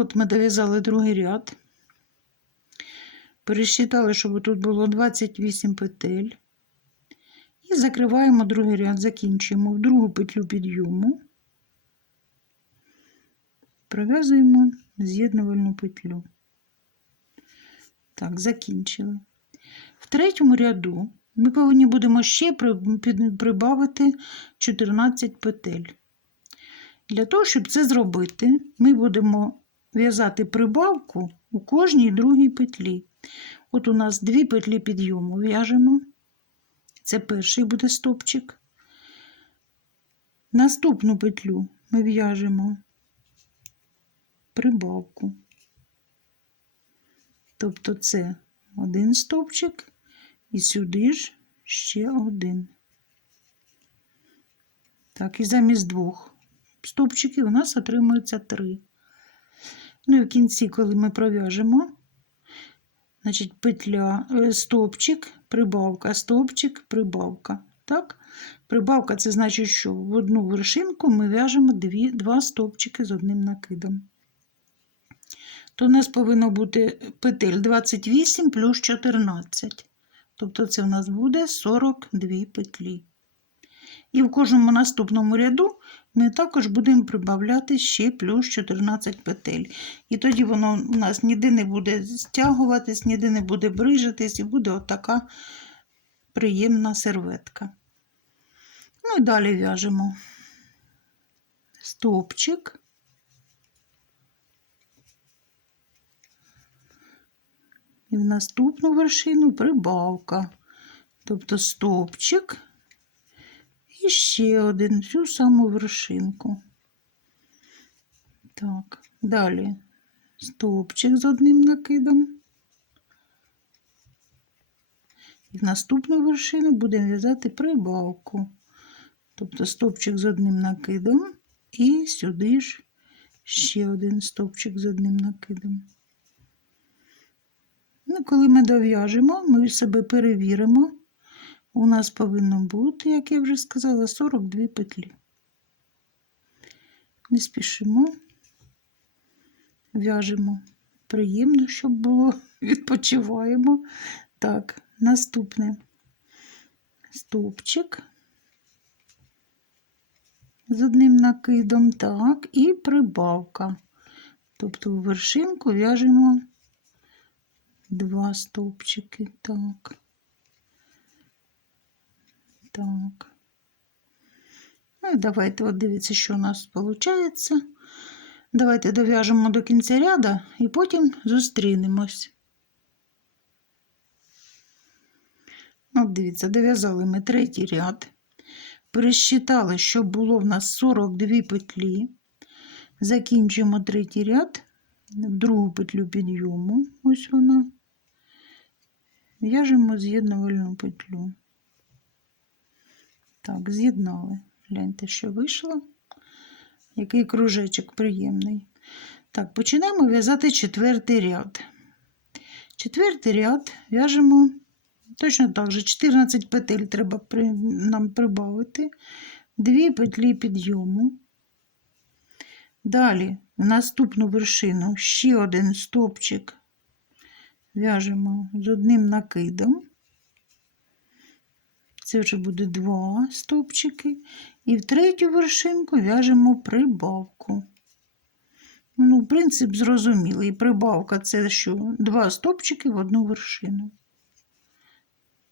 от ми дов'язали другий ряд. Пересчитали, щоб тут було 28 петель. І закриваємо другий ряд, закінчуємо в другу петлю підйому. Пров'язуємо з'єднувальну петлю. Так, закінчили. В третьому ряду ми повинні будемо ще прибавити 14 петель. Для того, щоб це зробити, ми будемо в'язати прибавку у кожній другій петлі. От у нас дві петлі підйому в'яжемо. Це перший буде стопчик. Наступну петлю ми в'яжемо прибавку. Тобто це один стовпчик і сюди ж ще один. Так, і замість двох стовпчиків у нас отримується три. Ну і в кінці, коли ми пров'яжемо, значить петля, е, стовпчик, прибавка, стовпчик, прибавка. Так? Прибавка це значить, що в одну вершинку ми в'яжемо дві, два стовпчики з одним накидом. То у нас повинно бути петель 28 плюс 14. Тобто це в нас буде 42 петлі. І в кожному наступному ряду ми також будемо прибавляти ще плюс 14 петель. І тоді воно у нас ніде не буде стягуватись, ніде не буде брижитись, і буде отака приємна серветка. Ну і далі в'яжемо стовпчик. І в наступну вершину прибавка. Тобто стовпчик і ще один всю саму вершинку. Так, далі стовпчик з одним накидом. І в наступну вершину будемо в'язати прибавку. Тобто стовпчик з одним накидом, і сюди ж ще один стовпчик з одним накидом. Ну, коли ми дов'яжемо, ми себе перевіримо. У нас повинно бути, як я вже сказала, 42 петлі. Не спішимо, в'яжемо приємно, щоб було, відпочиваємо. Так, наступне стовпчик з одним накидом, так, і прибавка. Тобто в вершинку в'яжемо два стовпчики, так. Так. Ну давайте от дивіться, що у нас виходить. Давайте дов'яжемо до кінця ряда і потім зустрінемось. От дивіться, дов'язали ми третій ряд. Пересчитали, що було в нас 42 петлі. Закінчуємо третій ряд, в другу петлю підйому, ось вона. В'яжемо з'єднувальну петлю. Так, з'єднали. Гляньте, що вийшло. Який кружечок приємний. Так, починаємо в'язати четвертий ряд. Четвертий ряд в'яжемо точно так же, 14 петель треба при, нам прибавити, дві петлі підйому. Далі в наступну вершину ще один стовпчик в'яжемо з одним накидом. Це вже буде два стовпчики. І в третю вершинку в'яжемо прибавку. Ну, принцип зрозумілий. Прибавка це що? Два стовпчики в одну вершину.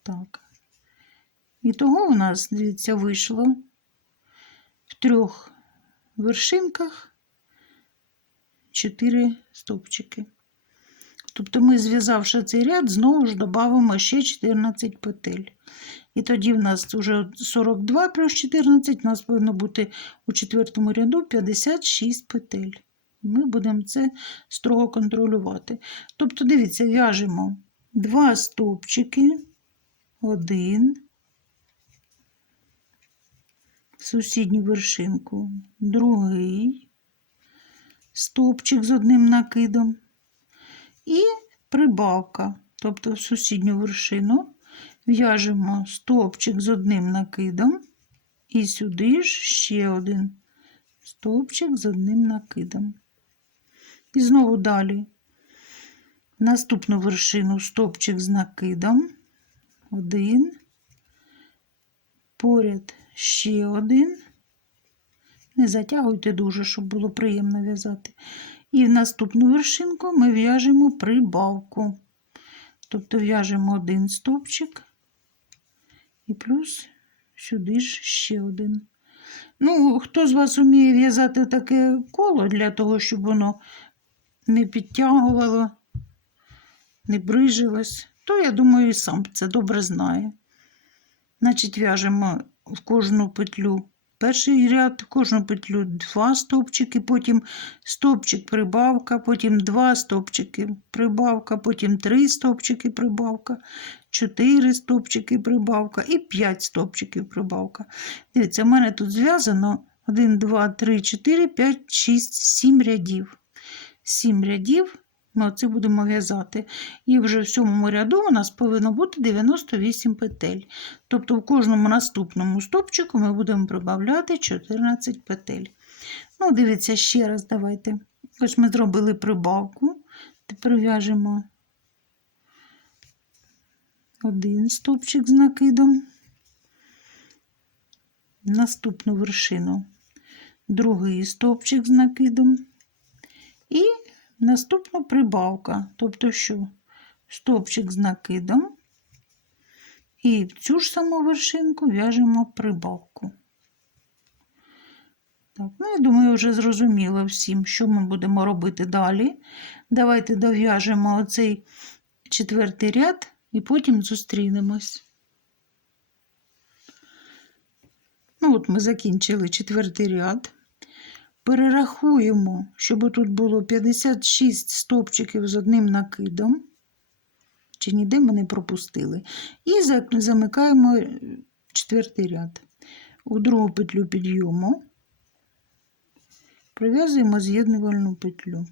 Так. І того у нас, дивіться, вийшло в трьох вершинках 4 стовпчики. Тобто ми, зв'язавши цей ряд, знову ж додамо ще 14 петель. І тоді в нас вже 42 плюс 14, у нас повинно бути у четвертому ряду 56 петель. Ми будемо це строго контролювати. Тобто, дивіться, в'яжемо два стовпчики, один, сусідню вершинку, другий стовпчик з одним накидом і прибавка, тобто в сусідню вершину в'яжемо стовпчик з одним накидом, і сюди ж ще один стовпчик з одним накидом. І знову далі. Наступну вершину стовпчик з накидом. Один. Поряд ще один. Не затягуйте дуже, щоб було приємно в'язати. І в наступну вершинку ми в'яжемо прибавку. Тобто в'яжемо один стовпчик і плюс сюди ж ще один. Ну, хто з вас вміє в'язати таке коло для того, щоб воно не підтягувало, не брижилось, то я думаю, і сам це добре знає. Значить, в'яжемо в кожну петлю перший ряд, кожну петлю два стовпчики, потім стовпчик прибавка, потім два стовпчики прибавка, потім три стовпчики прибавка, чотири стовпчики прибавка і п'ять стовпчиків прибавка. Дивіться, в мене тут зв'язано 1, 2, 3, 4, 5, 6, 7 рядів. 7 рядів ми оце будемо в'язати. І вже в сьомому ряду у нас повинно бути 98 петель. Тобто в кожному наступному стопчику ми будемо прибавляти 14 петель. Ну, дивіться, ще раз давайте. Ось ми зробили прибавку. Тепер в'яжемо один стовпчик з накидом. Наступну вершину другий стовпчик з накидом. І Наступна прибавка, тобто що стовпчик з накидом, і в цю ж саму вершинку в'яжемо прибавку. Так, ну, я думаю, вже зрозуміло всім, що ми будемо робити далі. Давайте дов'яжемо оцей четвертий ряд і потім зустрінемось. Ну, от ми закінчили четвертий ряд. Перерахуємо, щоб тут було 56 стовпчиків з одним накидом. Чи ніде ми не пропустили. І замикаємо четвертий ряд. У другу петлю підйому пров'язуємо з'єднувальну петлю.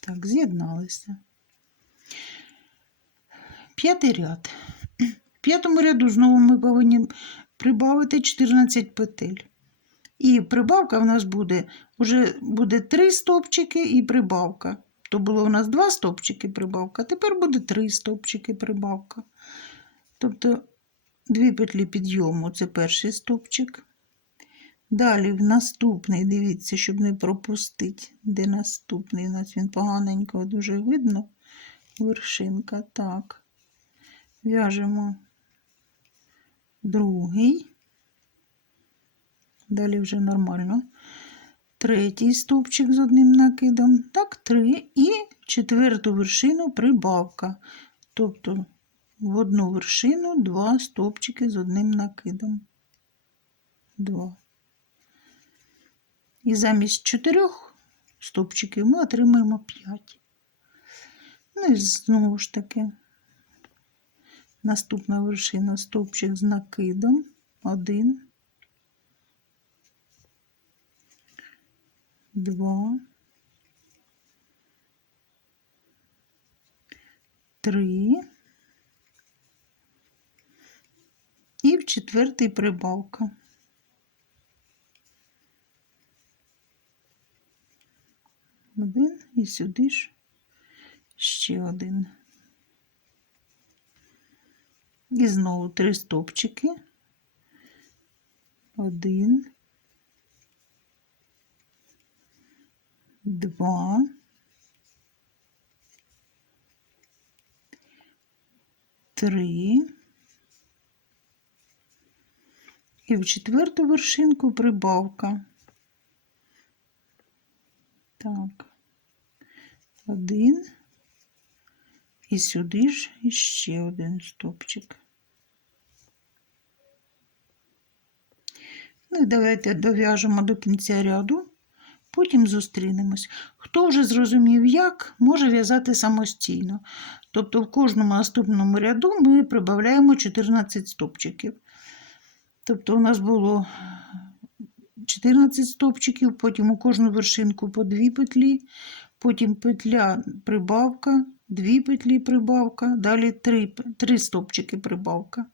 Так, з'єдналися. П'ятий ряд п'ятому ряду знову ми повинні прибавити 14 петель. І прибавка в нас буде вже буде 3 стопчики і прибавка. То було у нас 2 стопчики прибавка, тепер буде 3 стопчики прибавка. Тобто дві петлі підйому це перший стопчик. Далі в наступний, дивіться, щоб не пропустити, де наступний. У нас він поганенько дуже видно. Вершинка. Так. В'яжемо другий, далі вже нормально. Третій стовпчик з одним накидом, так, три, і четверту вершину прибавка. Тобто в одну вершину два стовпчики з одним накидом. Два. І замість чотирьох стовпчиків ми отримаємо п'ять. Ну і знову ж таки. Наступна вершина стовпчик з накидом. Один, два, три. І в четвертий прибавка. Один і сюди ж ще один. І знову три стопчики. Один, два, три. І в четверту вершинку прибавка. Так, один. І сюди ж іще один стопчик. І давайте дов'яжемо до кінця ряду, потім зустрінемось. Хто вже зрозумів, як, може в'язати самостійно. Тобто в кожному наступному ряду ми прибавляємо 14 стопчиків. Тобто у нас було 14 стопчиків, потім у кожну вершинку по 2 петлі, потім петля прибавка, 2 петлі прибавка, далі 3, 3 стопчики прибавка.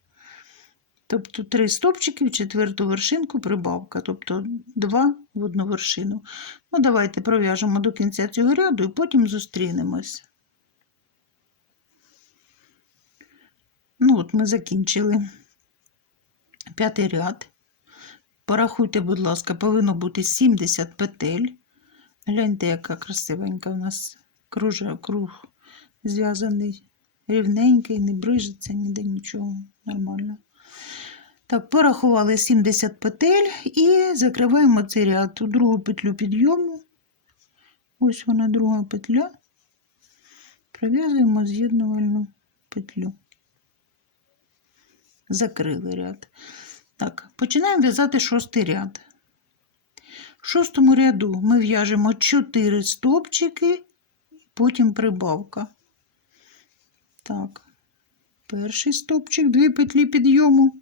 Тобто три стопчики в четверту вершинку прибавка, тобто два в одну вершину. Ну, давайте пров'яжемо до кінця цього ряду і потім зустрінемось. Ну, от ми закінчили п'ятий ряд. Порахуйте, будь ласка, повинно бути 70 петель. Гляньте, яка красивенька у нас кружа, круг зв'язаний рівненький, не брижиться ніде нічого. Нормально. Так, порахували 70 петель і закриваємо цей ряд у другу петлю підйому. Ось вона друга петля. Пров'язуємо з'єднувальну петлю. Закрили ряд. Так, починаємо в'язати шостий ряд. В шостому ряду ми в'яжемо 4 стовпчики, потім прибавка. Так, перший стовпчик, дві петлі підйому,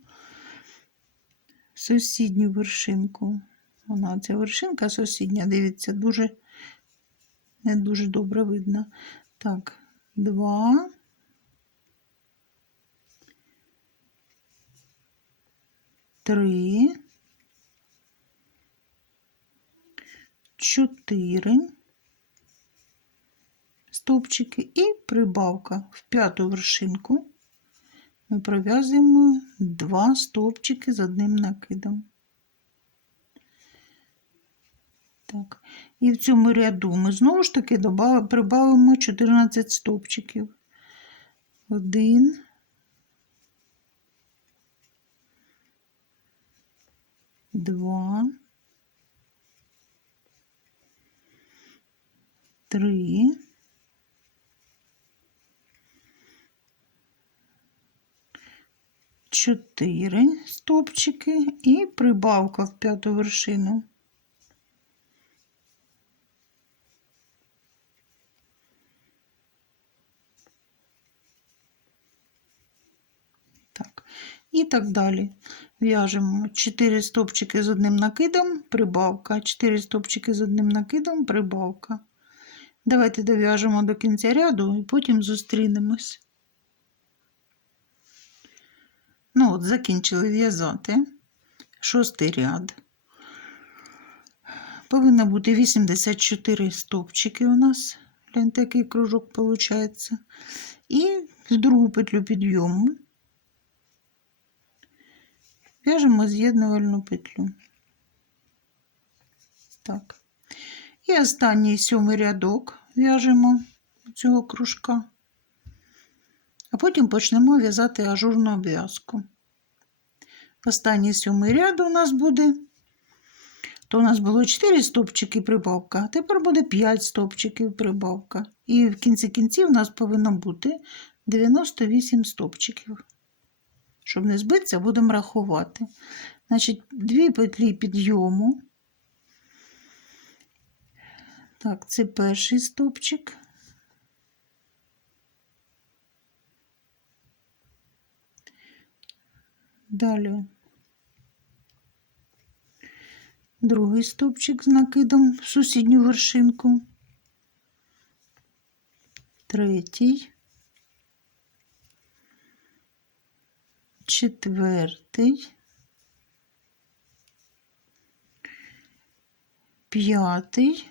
сусідню вершинку. Вона ця вершинка сусідня, дивіться, дуже не дуже добре видно. Так, два. Три. Чотири стовпчики і прибавка в п'яту вершинку. Ми пров'язуємо два стовпчики з одним накидом. Так. І в цьому ряду ми знову ж таки прибавимо 14 стовпчиків. Один, два, три, чотири стовпчики і прибавка в п'яту вершину. Так, і так далі. В'яжемо 4 стовпчики з одним накидом, прибавка, 4 стовпчики з одним накидом, прибавка. Давайте дов'яжемо до кінця ряду і потім зустрінемось. Ну, от, закінчили в'язати шостий ряд. Повинно бути 84 стовпчики у нас. Гляньте, який кружок виходить. І в другу петлю підйому в'яжемо з'єднувальну петлю. Так. І останній сьомий рядок в'яжемо цього кружка, а потім почнемо в'язати ажурну обв'язку. Останній сьомий ряд у нас буде, то у нас було 4 стовпчики прибавка, а тепер буде 5 стовпчиків прибавка. І в кінці кінців у нас повинно бути 98 стовпчиків. Щоб не збитися, будемо рахувати. Значить, дві петлі підйому. Так, це перший стовпчик. Далі другий стовпчик з накидом в сусідню вершинку. Третій. Четвертий. П'ятий.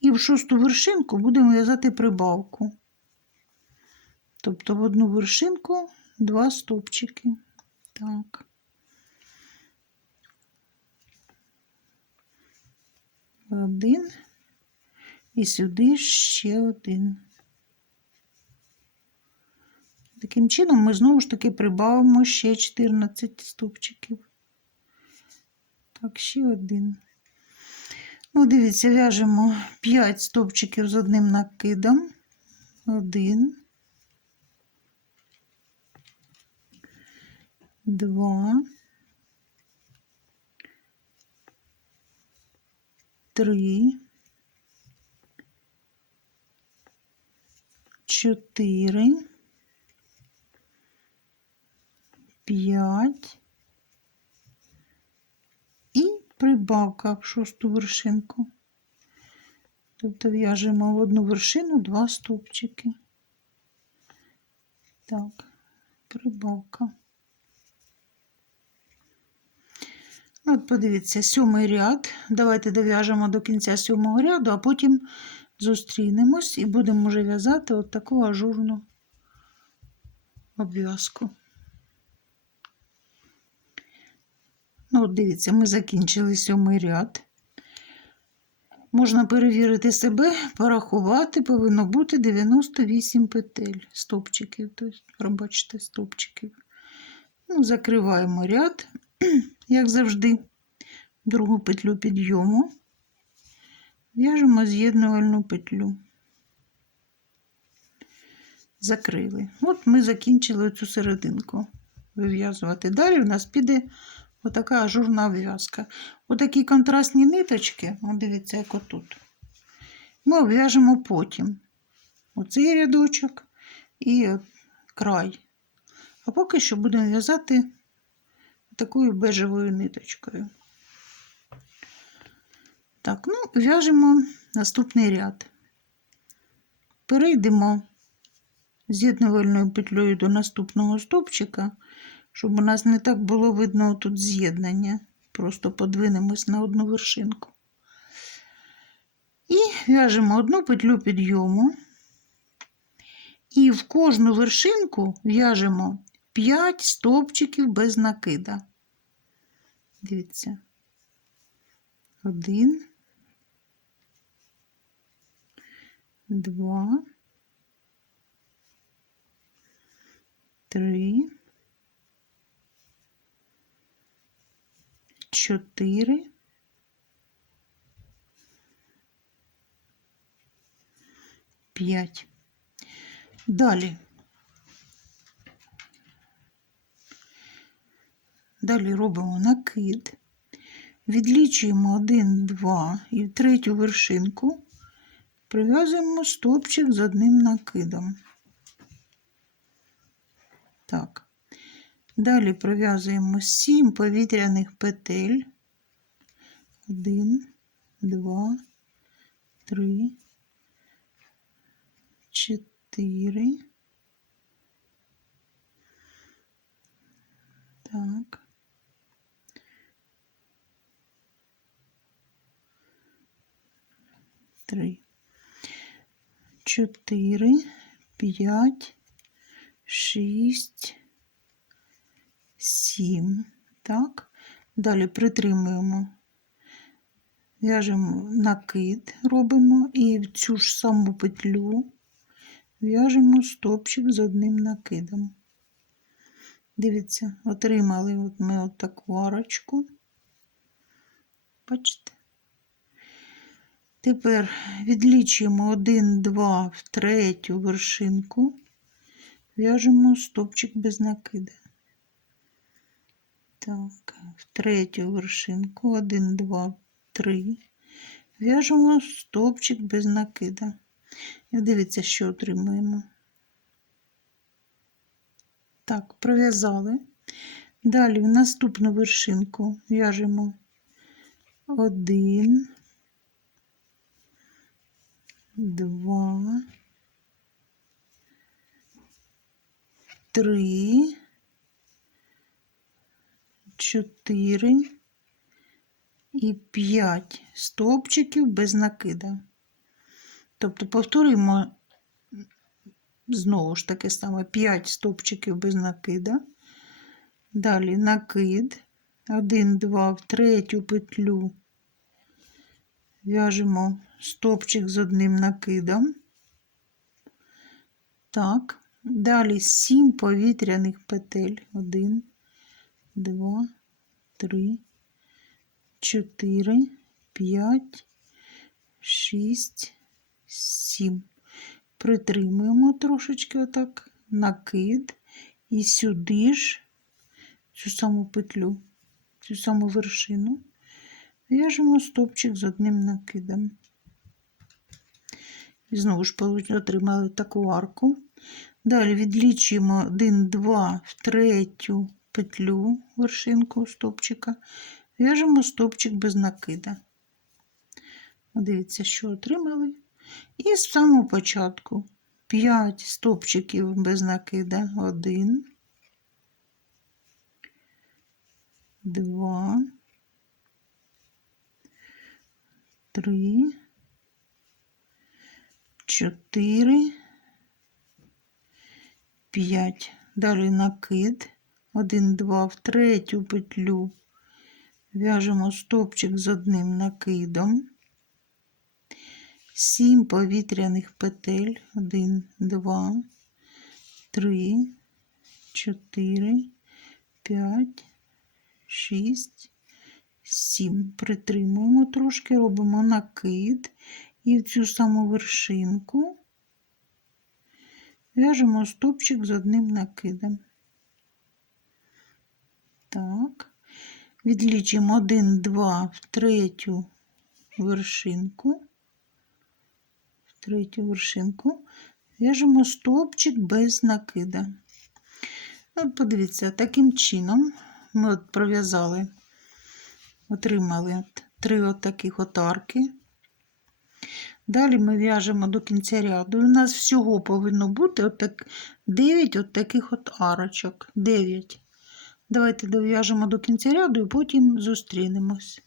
І в шосту вершинку будемо в'язати прибавку. Тобто в одну вершинку два стовпчики. Так. Один. І сюди ще один. Таким чином ми знову ж таки прибавимо ще 14 стовпчиків. Так, ще один. Ну, дивіться, в'яжемо 5 стовпчиків з одним накидом. Один, два, три, чотири, п'ять і прибавка в шосту вершинку. Тобто в'яжемо в одну вершину два стовпчики. Так, прибавка. От подивіться, сьомий ряд. Давайте дов'яжемо до кінця сьомого ряду, а потім зустрінемось і будемо вже в'язати от таку ажурну обв'язку. Ну, дивіться, ми закінчили сьомий ряд. Можна перевірити себе, порахувати, повинно бути 98 петель стопчиків, тобто, пробачте, стопчиків. Ну, закриваємо ряд, як завжди, другу петлю підйому, в'яжемо з'єднувальну петлю. Закрили. От ми закінчили цю серединку вив'язувати. Далі в нас піде отака ажурна обв'язка. Отакі контрастні ниточки, от дивіться, як отут. Ми обв'яжемо потім оцей рядочок і край. А поки що будемо в'язати такою бежевою ниточкою. Так, ну, в'яжемо наступний ряд. Перейдемо з'єднувальною петлею до наступного стовпчика, щоб у нас не так було видно тут з'єднання. Просто подвинемось на одну вершинку. І в'яжемо одну петлю підйому. І в кожну вершинку в'яжемо 5 стовпчиків без накида. Дивіться. Один, два, три, чотири, п'ять. Далі. Далі робимо накид, відлічуємо 1, 2 і третю вершинку прив'язуємо стовпчик з одним накидом. Так. Далі пров'язуємо 7 повітряних петель. 1, 2, 3, 4. Так. Три, чотири, п'ять, шість, сім. Так. Далі притримуємо, в'яжемо накид, робимо і в цю ж саму петлю в'яжемо стопчик з одним накидом. Дивіться, отримали от ми от таку арочку. Бачите? Тепер відлічуємо 1, 2 в третю вершинку, в'яжемо стопчик без накида. Так, в третю вершинку 1, 2, 3. В'яжемо стопчик без накида. І дивіться, що отримуємо. Так, пров'язали. Далі в наступну вершинку в'яжемо один, два, три, чотири і п'ять стовпчиків без накида. Тобто повторюємо знову ж таки саме 5 стовпчиків без накида. Далі накид, 1, 2 в третю петлю в'яжемо стовпчик з одним накидом. Так, далі 7 повітряних петель. 1, 2, 3, 4, 5, 6, 7 притримуємо трошечки отак, накид, і сюди ж цю саму петлю, цю саму вершину, в'яжемо стопчик з одним накидом. І знову ж отримали таку арку. Далі відлічуємо 1, 2 в третю петлю вершинку стопчика, в'яжемо стопчик без накида. Дивіться, що отримали. І з самого початку 5 стопчиків без накида. 1, 2, 3, 4, 5. Далі накид. 1, 2 в третю петлю. В'яжемо стопчик з одним накидом. 7 повітряних петель. 1, 2, 3, 4, 5, 6, 7. Притримуємо трошки, робимо накид і в цю саму вершинку в'яжемо стопчик з одним накидом. Так. Відлічимо 1, 2 в третю вершинку. В третю вершинку в'яжемо стовпчик без накида. От подивіться, таким чином ми от пров'язали, отримали от три от таких от арки. Далі ми в'яжемо до кінця ряду. І у нас всього повинно бути от так, 9 от таких от арочок. 9. Давайте дов'яжемо до кінця ряду і потім зустрінемось.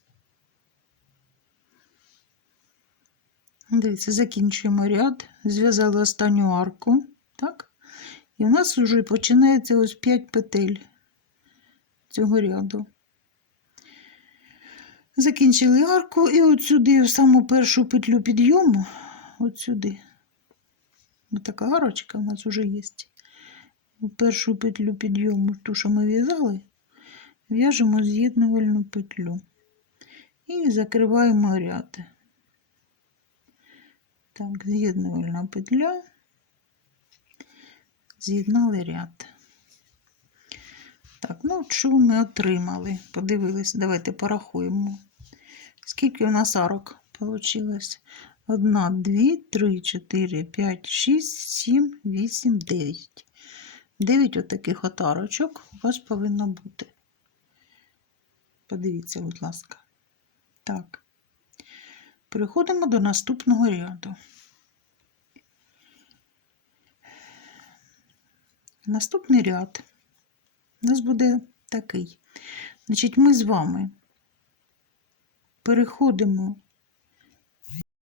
Дивіться, закінчуємо ряд, зв'язали останню арку, так? І у нас вже починається ось 5 петель цього ряду. Закінчили арку і от сюди, в саму першу петлю підйому, от сюди. Ось така арочка у нас вже є. В першу петлю підйому, ту, що ми в'язали, в'яжемо з'єднувальну петлю і закриваємо ряд. Так, з'єднувальна петля, з'єднали ряд. Так, ну, що ми отримали? Подивились, давайте порахуємо. Скільки у нас арок вийшло? Одна, дві, три, чотири, п'ять, шість, сім, вісім, дев'ять. Дев'ять отаких от арочок у вас повинно бути. Подивіться, будь ласка. Так. Переходимо до наступного ряду. Наступний ряд у нас буде такий. Значить, ми з вами переходимо